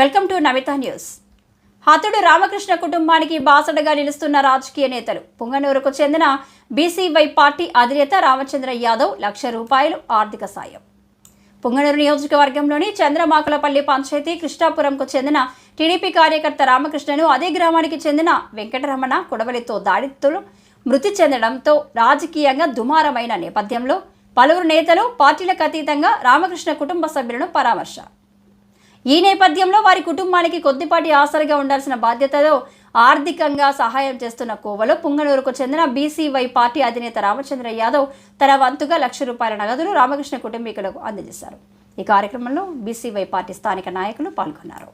Welcome to Namita news. హతుడు రామకృష్ణ కుటుంబానికి బాసటగా నిలుస్తున్న రాజకీయ నేతలు. పుంగనూరుకు చెందిన బీసీవై పార్టీ అధినేత రామచంద్ర యాదవ్ ₹1,00,000 ఆర్థిక సాయం. పుంగనూరు నియోజకవర్గంలోని చంద్రమాకులపల్లి పంచాయతీ కృష్ణాపురంకు చెందిన టీడీపీ కార్యకర్త రామకృష్ణను అదే గ్రామానికి చెందిన వెంకటరమణ కొడవలితో దాడితో మృతి చెందడంతో రాజకీయంగా దుమారమైన నేపథ్యంలో పలువురు నేతలు పార్టీలకు అతీతంగా రామకృష్ణ కుటుంబ సభ్యులను పరామర్శ. ఈ నేపథ్యంలో వారి కుటుంబానికి కొద్దిపాటి ఆసరిగా ఉండాల్సిన బాధ్యతతో ఆర్థికంగా సహాయం చేస్తున్న కోవలో పుంగనూరుకు చెందిన బీసీవై పార్టీ అధినేత రామచంద్ర యాదవ్ తన వంతుగా ₹1,00,000 నగదును రామకృష్ణ కుటుంబీకులకు అందజేశారు. ఈ కార్యక్రమంలో బీసీవై పార్టీ స్థానిక నాయకులు పాల్గొన్నారు.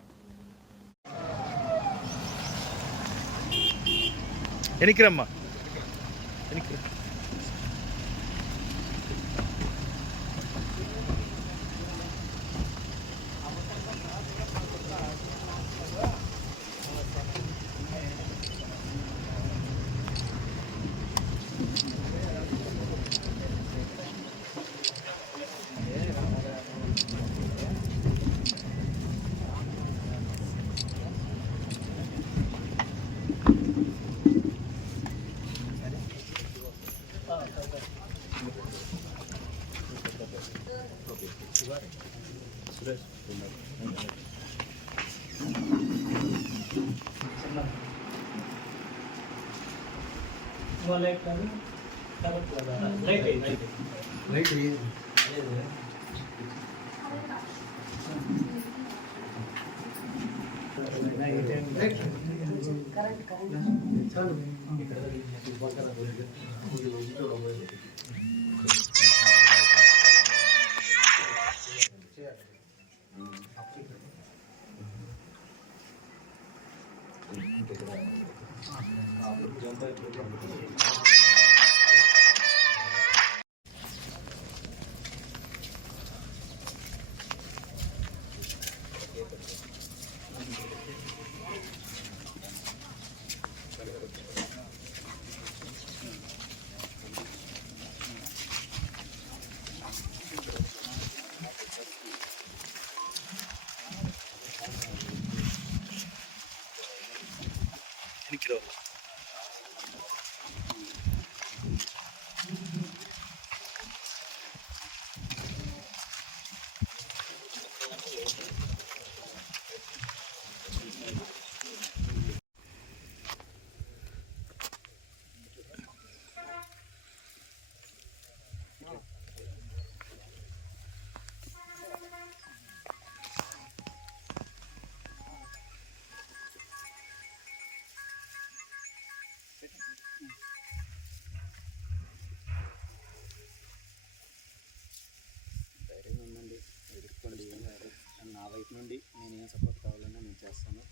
నా వైపు నుండి నేను ఏం సపోర్ట్ కావాలన్నా నేను చేస్తాను.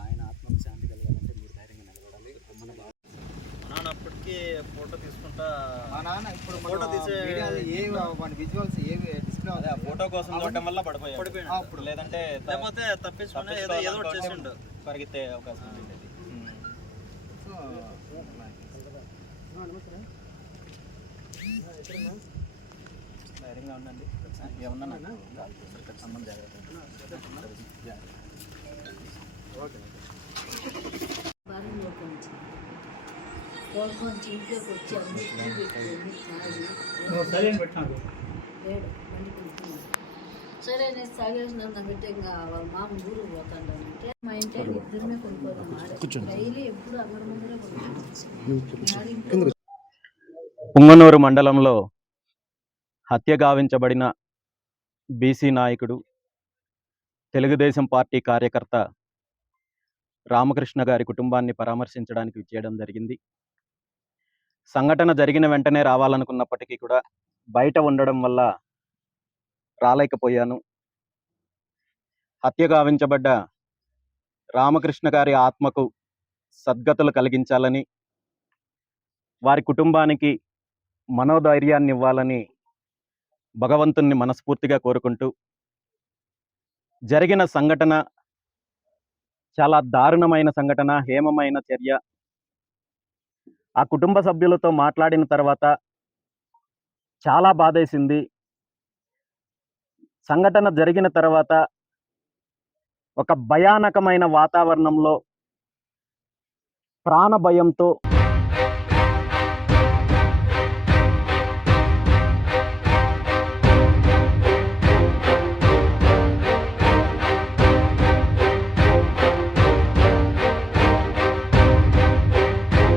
ఆయన ఆత్మకు శాంతి కలగాలంటే మీరు ధైర్యంగా నిలబడాలి. మన నాన్న అప్పటికే ఫోటో తీసుకుంటా, మా నాన్న ఇప్పుడు ఫోటో తీసే విజువల్స్ ఏవి డిస్ప్లే అదే ఆ ఫోటో కోసం చూడటం వల్ల పడిపోయాడు అప్పుడు. లేదంటే తప్పించుకుని ఏదో చేసిండు, పరిగెత్తే అవకాశం ఉండేది. ధైర్యంగా ఉండండి. ఏమన్నా సంబంధం జాగ్రత్త. సరే నేను తాగేసిన బిడ్డ ఇంకా వాళ్ళ మామ ఊరు పోతాడంటే మా ఇంటి ఇద్దరిమే కొనుక్కోదాం డైలీ ఎప్పుడు అమ్మడి ముందరే కొనుక్కోవచ్చు. పుంగనూరు మండలంలో హత్య గావించబడిన బీసీ నాయకుడు, తెలుగుదేశం పార్టీ కార్యకర్త రామకృష్ణ గారి కుటుంబాన్ని పరామర్శించడానికి విచ్చేయడం జరిగింది. సంఘటన జరిగిన వెంటనే రావాలనుకున్నప్పటికీ కూడా బయట ఉండడం వల్ల రాలేకపోయాను. హత్య గావించబడ్డ రామకృష్ణ గారి ఆత్మకు సద్గతులు కలిగించాలని, వారి కుటుంబానికి మనోధైర్యాన్ని ఇవ్వాలని భగవంతుణ్ణి మనస్ఫూర్తిగా కోరుకుంటూ, జరిగిన సంఘటన చాలా దారుణమైన సంఘటన, హేమమైన చర్య. ఆ కుటుంబ సభ్యులతో మాట్లాడిన తర్వాత చాలా బాధేసింది. సంఘటన జరిగిన తర్వాత ఒక భయానకమైన వాతావరణంలో ప్రాణ భయంతో